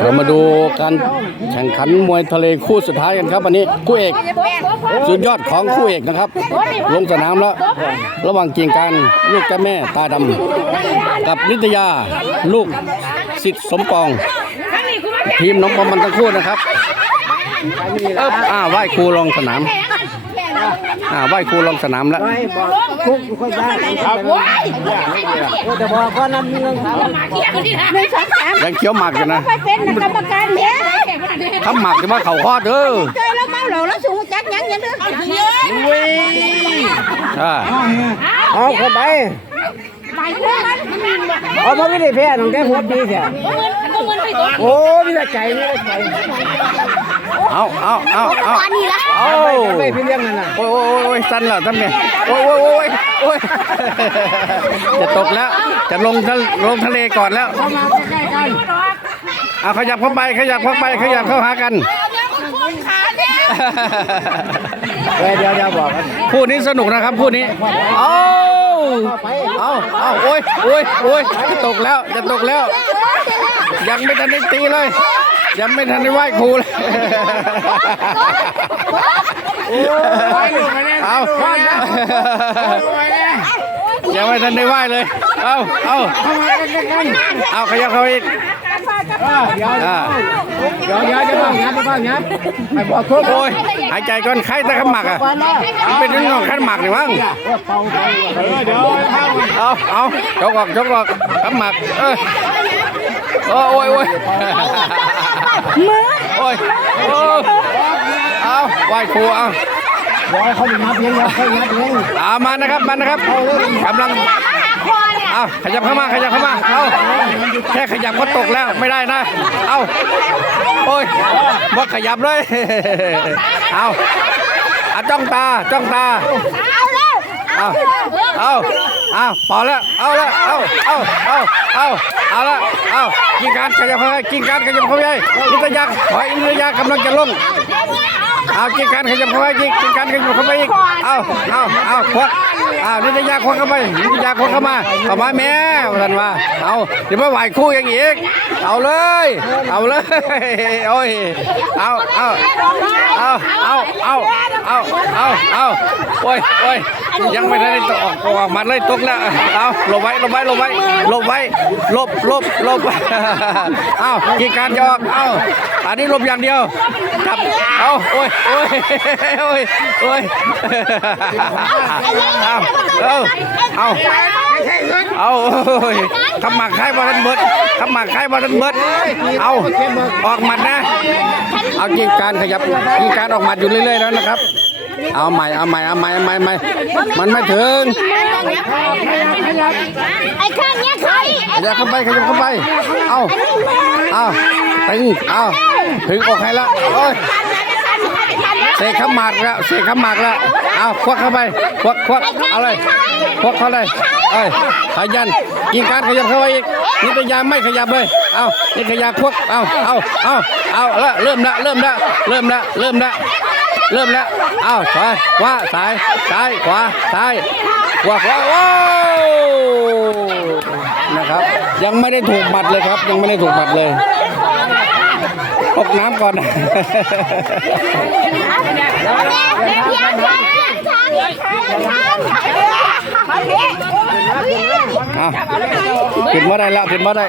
เรามาดูการแข่งขันมวยทะเลคู่สุดท้ายกันครับวันนี้คู่เอกสุดยอดของคู่เอกนะครับ ลงสนามแล้ว ระหว่างเกิ่งการลูกเจ้าแม่ตาดำกับนิตยาลูกสิทธิ์สมปอง ทีมน้องปอมมันทั้งคู่นะครับอิบอ่าไหว้ครูลงสนาม อ่าไหว้ครูลงสนามแล้วไม่บอกทุกคนได้ครับแต่บอกว่านั้นเรื่องหนึ่งสองสามยังเคี้ยวหมากอยู่นะไปเป็นกรรมการเนี่ยทำหมากจะมาเข่าข้อเด้อเคยแล้วเมาเหล่าแล้วสูงจักยังยังเด้ออ่าเอาเข้าไปไปเพื่อนเอามาไม่ได้แพ้น้องแกหัวดีเสีย โอ้ไม่ได้ใจไม่ได้ใจเอาเอาเอาเอาตอนนี้ละเอาไม่พี่เลี้ยงนั่นน่ะโอ้ยโอ้ยโอ้ยสั้นแล้วท่านเนี่ยโอ้ยโอ้ยโอ้ยโอ้ยจะตกแล้วจะลงทะลงทะเลก่อนแล้วเอาขยับเข้าไปขยับเข้าไปขยับเข้าหากันเดี๋ยวเดี๋ยวบอกกันคู่นี้สนุกนะครับคู่นี้เอาเอาเอาโอ้ยโอ้ยโอ้ยจะตกแล้วจะตกแล้ว ยังไม่ทันได้ตีเลย ยังไม่ทันได้ไหว้ครูเลยเอายังไม่ทันได้ไหว้เลย เอาเอาเอาขยับเขาอีกเดี๋ยวเดี๋ยวเดี๋ยวจะบ้างยัดจะบ้างยัดไอ้บอกทุกโอ้ยหายใจก่อนใครแต่ขมักอะเป็นเรื่องของขมักนี่มั้งเดี๋ยวเอาเอาจกออกจกออกขมักเออโอ้ ยโอ้ยโอ้ยโอ้ยเอาไหวครูเอาเดี๋ยวเขาจะนับเลี้ยงแล้วเขานับเลี้ยงตามมานะครับมานะครับกำลังเอาขยับเข้ามาขยับเข้ามาเอาแค่ขยับก็ตกแล้วไม่ได้นะเอาโอ้ยบ่ขยับเลยเอาเอาจ้องตาจ้องตาเอาเอา อาพอแล้ว เอาละเอาเอาเอาเอาเอาละเอากินการขยับเข้าไปกินการขยับเข้าไปนิตยาขออินทยากำลังจะลงเอากินการขยับเข้าไปกินกินการขยับเข้าไปอีกเอาเอาเอาควัก อ้าวนิตยาควักเข้าไปนิตยาควักเข้ามาเข้ามาแม่ท่านว่าเอาเดี๋ยวมาไหวคู่อย่างอีกเอาเลย เอาเลยโอ้ยเอาเอาเอาเอาเอาเอาเอาเอาโอ้ยโอ้ยยังไม่ได้ตกอกออกมาเลยตกแล้วเอาหลบไว้หลบไว้หลบไว้หลบไว้หลบหลบหลบเอากีการจะออกเอาอันนี้หลบอย่างเดียวจับเอาโอ้ยโอ้ยโอ้ยโอ้ยเอาเอาเอาเอาโอ้ยทำหมากไข่บอลเบิดทำหมากไข่บอลเบิดเอาออกหมัดนะ เอากีการขยับกีการออกหมัดอยู่เรื่อยๆแล้วนะครับ เอาใหม่เอาใหม่เอาใหม่เอาใหม่เอาใหม่มันไม่ถึงไอ้ข้างเนี้ยใครขยับเข้าไปขยับเข้าไป เอาเอาตึงเอาถึงอกให้แล้วโอ้ย เสกขมากแล้วเสกขมากแล้วเอาควักเข้าไปควักควักเอาเลยควักเข้าเลยเอ้ยขยันกินการขยับเข้าไปอีกนิตยาไม่ขยับเลยเอานิตยาควักเอาเอาเอาเอาละเริ่มละเริ่มละเริ่มละเริ่มละเริ่มละเอาซ้ายขวาซ้ายซ้ายขวาซ้ายขวาขวาโอ้นะครับ ยังไม่ได้ถูกบัตรเลยครับ ยังไม่ได้ถูกบัตรเลย ตกน้ำก่อนขึ้นมาได้แล้วขึ้นมาได้